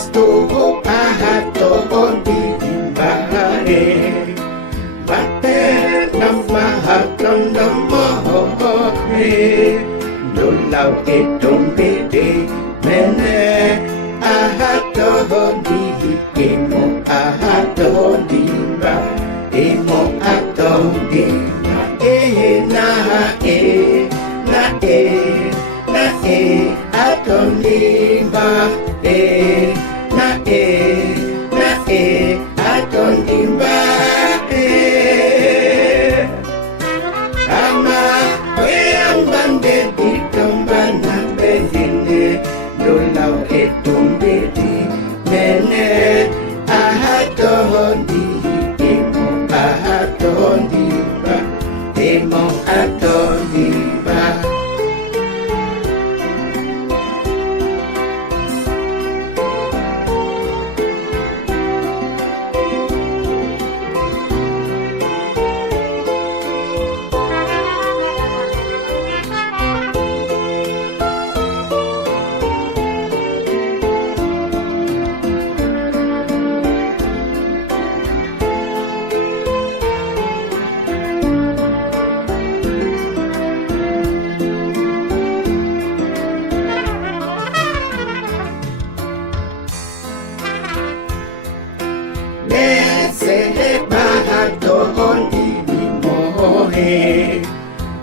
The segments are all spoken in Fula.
Kristo ahatondi bahare Mate namahatang namohore Nulaw itong bidi Mene ahatondi Imo ahatondi ba Imo ahatondi na atondi ba atondi ba ama ang bande dito ba na behinde lulaw itong bedi mene ahatondi imo ahatondi ba imo ahatondi ba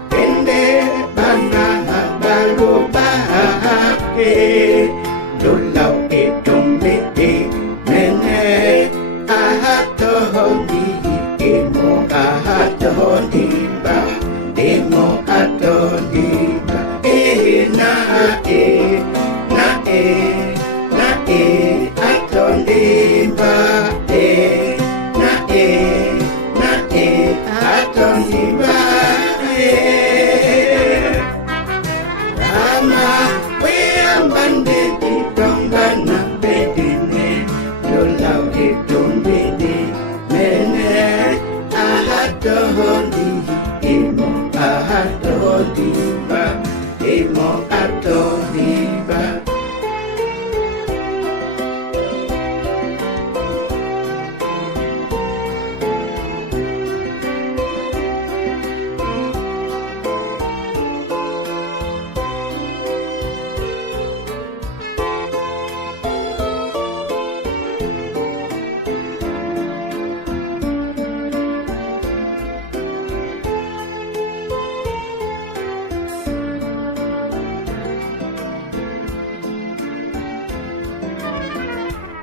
Pende bana baru bahake Lulaw itong